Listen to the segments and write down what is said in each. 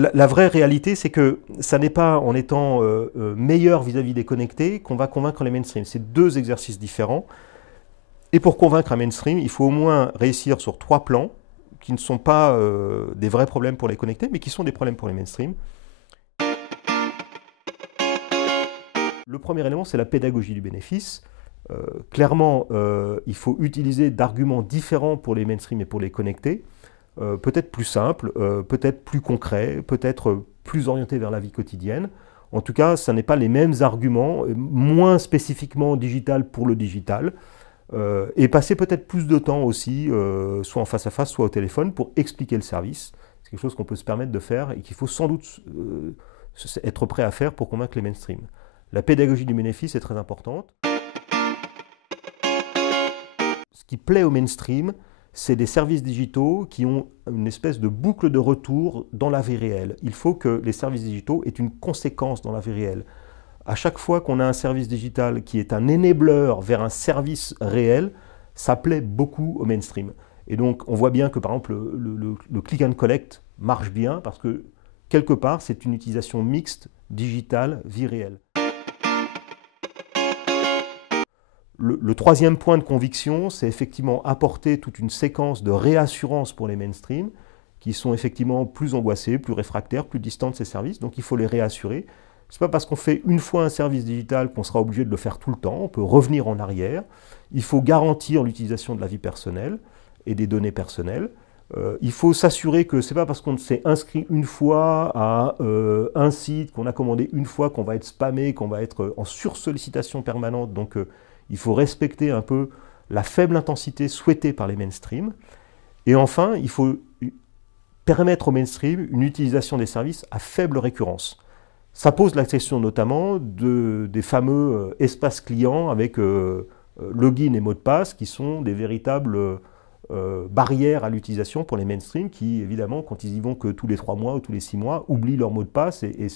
La vraie réalité, c'est que ça n'est pas en étant meilleur vis-à-vis des connectés qu'on va convaincre les mainstream. C'est deux exercices différents. Et pour convaincre un mainstream, il faut au moins réussir sur 3 plans qui ne sont pas des vrais problèmes pour les connectés, mais qui sont des problèmes pour les mainstream. Le premier élément, c'est la pédagogie du bénéfice. Clairement, il faut utiliser d'arguments différents pour les mainstream et pour les connectés. Peut-être plus simple, peut-être plus concret, peut-être plus orienté vers la vie quotidienne. En tout cas, ce n'est pas les mêmes arguments, moins spécifiquement digital pour le digital, et passer peut-être plus de temps aussi, soit en face à face, soit au téléphone, pour expliquer le service. C'est quelque chose qu'on peut se permettre de faire et qu'il faut sans doute être prêt à faire pour convaincre les mainstream. La pédagogie du bénéfice est très importante. Ce qui plaît au mainstream, c'est des services digitaux qui ont une espèce de boucle de retour dans la vie réelle. Il faut que les services digitaux aient une conséquence dans la vie réelle. À chaque fois qu'on a un service digital qui est un enabler vers un service réel, ça plaît beaucoup au mainstream. Et donc on voit bien que par exemple le click and collect marche bien parce que quelque part c'est une utilisation mixte digital vie réelle. Le troisième point de conviction, c'est effectivement apporter toute une séquence de réassurance pour les mainstream qui sont effectivement plus angoissés, plus réfractaires, plus distants de ces services. Donc il faut les réassurer. Ce n'est pas parce qu'on fait une fois un service digital qu'on sera obligé de le faire tout le temps. On peut revenir en arrière. Il faut garantir l'utilisation de la vie personnelle et des données personnelles. Il faut s'assurer que ce n'est pas parce qu'on s'est inscrit une fois à un site, qu'on a commandé une fois, qu'on va être spammé, qu'on va être en sursollicitation permanente. Donc il faut respecter un peu la faible intensité souhaitée par les mainstream. Et enfin, il faut permettre aux mainstream une utilisation des services à faible récurrence. Ça pose la question notamment des fameux espaces clients avec login et mot de passe qui sont des véritables barrières à l'utilisation pour les mainstream qui, évidemment, quand ils y vont que tous les 3 mois ou tous les 6 mois, oublient leur mot de passe et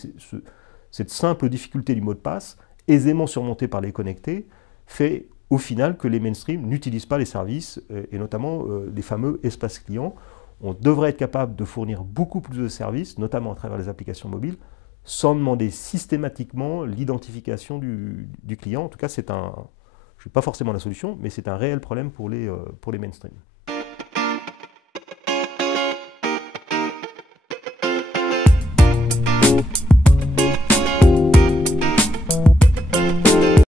cette simple difficulté du mot de passe, aisément surmontée par les connectés, fait au final que les mainstream n'utilisent pas les services et notamment les fameux espaces clients. On devrait être capable de fournir beaucoup plus de services, notamment à travers les applications mobiles, sans demander systématiquement l'identification du client. En tout cas, je ne sais pas forcément la solution, mais c'est un réel problème pour les mainstream.